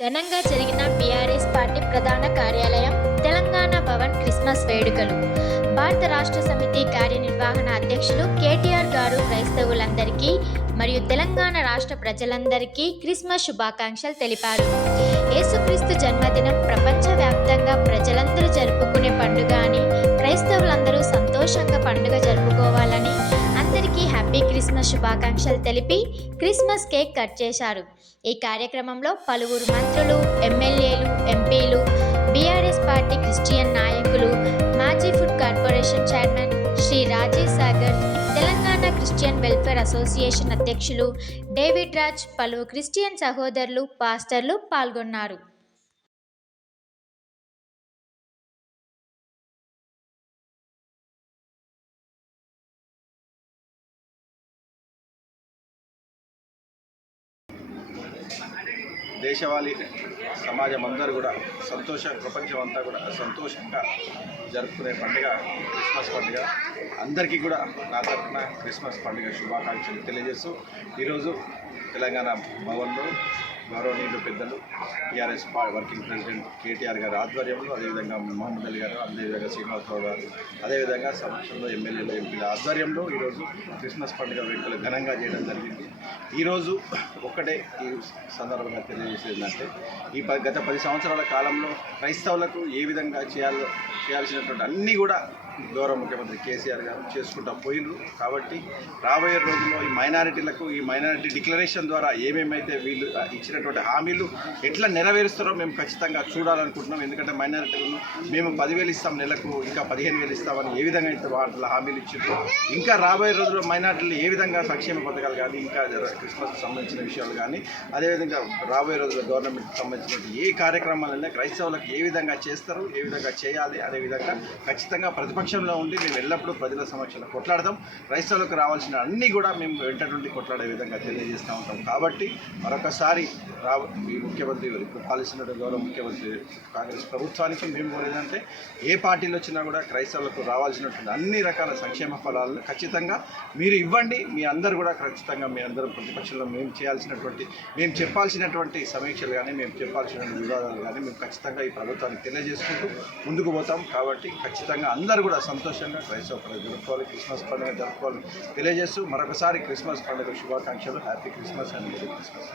ఘనంగా జరిగిన BRS party ప్రధాన కార్యాలయం తెలంగాణ భవన్ క్రిస్మస్ వేడుకలు. భారత రాష్ట్ర సమితి కార్యనిర్వహణ అధ్యక్షులు కేటీఆర్ గారు క్రైస్తవులందరికీ మరియు తెలంగాణ రాష్ట్ర ప్రజలందరికీ క్రిస్మస్ శుభాకాంక్షలు తెలిపారు. యేసుక్రీస్తు జన్మదినం ప్రపంచవ్యాప్తంగా ప్రజలందరూ జరుపుకునే పండుగ అని క్రైస్తవులందరూ సంతోషంగా పండుగ జరుపుకోవాలని హ్యాపీ క్రిస్మస్ శుభాకాంక్షలు తెలిపి క్రిస్మస్ కేక్ కట్ చేశారు. ఈ కార్యక్రమంలో పలువురు మంత్రులు ఎమ్మెల్యేలు ఎంపీలు బీఆర్ఎస్ పార్టీ క్రిస్టియన్ నాయకులు మాజీ food corporation chairman Shri Rajiv Sagar Telangana Christian welfare association అధ్యక్షులు డేవిడ్ రాజ్ పలు క్రిస్టియన్ సహోదరులు పాస్టర్లు పాల్గొన్నారు. దేశవాళీ సమాజం అందరూ కూడా సంతోష ప్రపంచం అంతా కూడా సంతోషంగా జరుపుకునే పండుగ క్రిస్మస్ పండుగ. అందరికీ కూడా నా తరఫున క్రిస్మస్ పండుగ శుభాకాంక్షలు తెలియజేస్తూ ఈరోజు తెలంగాణ భవన్లో గౌరవనీయులు పెద్దలు. టీఆర్ఎస్ పా వర్కింగ్ ప్రెసిడెంట్ కేటీఆర్ గారి ఆధ్వర్యంలో అదేవిధంగా మహమ్మద్ అలీ గారు అదేవిధంగా శ్రీనివాసరావు గారు అదేవిధంగా సమక్షంలో ఎమ్మెల్యేలు ఎంపీల ఆధ్వర్యంలో ఈరోజు క్రిస్మస్ పండుగ వేడుకలు ఘనంగా చేయడం జరిగింది. ఈరోజు ఒక్కటే ఈ సందర్భంగా తెలియజేసేది అంటే ఈ ప- గత పది సంవత్సరాల కాలంలో క్రైస్తవులకు ఏ విధంగా చేయాలో చేయాల్సినటువంటి అన్నీ కూడా గౌరవ ముఖ్యమంత్రి కేసీఆర్ గారు చేసుకుంటా పోయినరు కాబట్టి రాబోయే రోజుల్లో ఈ మైనారిటీలకు ఈ మైనారిటీ డిక్లరేషన్ ద్వారా ఏమేమైతే వీళ్ళు ఇచ్చినటువంటి హామీలు ఎట్లా నెరవేరుస్తారో మేము ఖచ్చితంగా చూడాలనుకుంటున్నాం. ఎందుకంటే మైనారిటీలను మేము పదివేలు ఇస్తాం నెలకు ఇంకా పదిహేను వేలు ఇస్తామని ఏ విధంగా అయితే వాళ్ళ హామీలు ఇచ్చిండ్రు ఇంకా రాబోయే రోజుల్లో మైనారిటీలు ఏ విధంగా సంక్షేమ పథకాలు కానీ ఇంకా క్రిస్మస్కి సంబంధించిన విషయాలు కానీ అదేవిధంగా రాబోయే రోజుల్లో గవర్నమెంట్కి సంబంధించిన ఏ కార్యక్రమాలైనా క్రైస్తవులకు ఏ విధంగా చేస్తారు ఏ విధంగా చేయాలి అనే విధంగా ఖచ్చితంగా ప్రతిపక్షంలో ఉండి మేము ఎల్లప్పుడూ ప్రజల సమక్షంలో కొట్లాడతాం. క్రైస్తవులకు రావాల్సిన అన్నీ కూడా మేము వెంట నుండి కొట్లాడే విధంగా తెలియజేస్తూ ఉంటాం. కాబట్టి మరొకసారి రా ఈ ముఖ్యమంత్రి ఇప్పుడు పాలిస్తున్న గౌరవ ముఖ్యమంత్రి కాంగ్రెస్ ప్రభుత్వానికి మేము కోరేదంటే ఏ పార్టీలు వచ్చినా కూడా క్రైస్తవులకు రావాల్సినటువంటి అన్ని రకాల సంక్షేమ ఫలాలను ఖచ్చితంగా మీరు ఇవ్వండి. మీ అందరు కూడా ఖచ్చితంగా మీ అందరూ ప్రతిపక్షంలో మేము చేయాల్సినటువంటి మేము చెప్పాల్సినటువంటి సమీక్షలు కానీ మేము చెప్పాల్సినటువంటి వివాదాలు కానీ మేము ఖచ్చితంగా ఈ ప్రభుత్వానికి తెలియజేసుకుంటూ ముందుకు పోతాం. కాబట్టి ఖచ్చితంగా అందరూ కూడా సంతోషంగా క్రైస్తవ పండుగ జరుపుకోవాలి క్రిస్మస్ పండుగ జరుపుకోవాలి తెలియజేస్తూ మరొకసారి క్రిస్మస్ పండుగ శుభాకాంక్షలు. Happy Christmas and merry Christmas.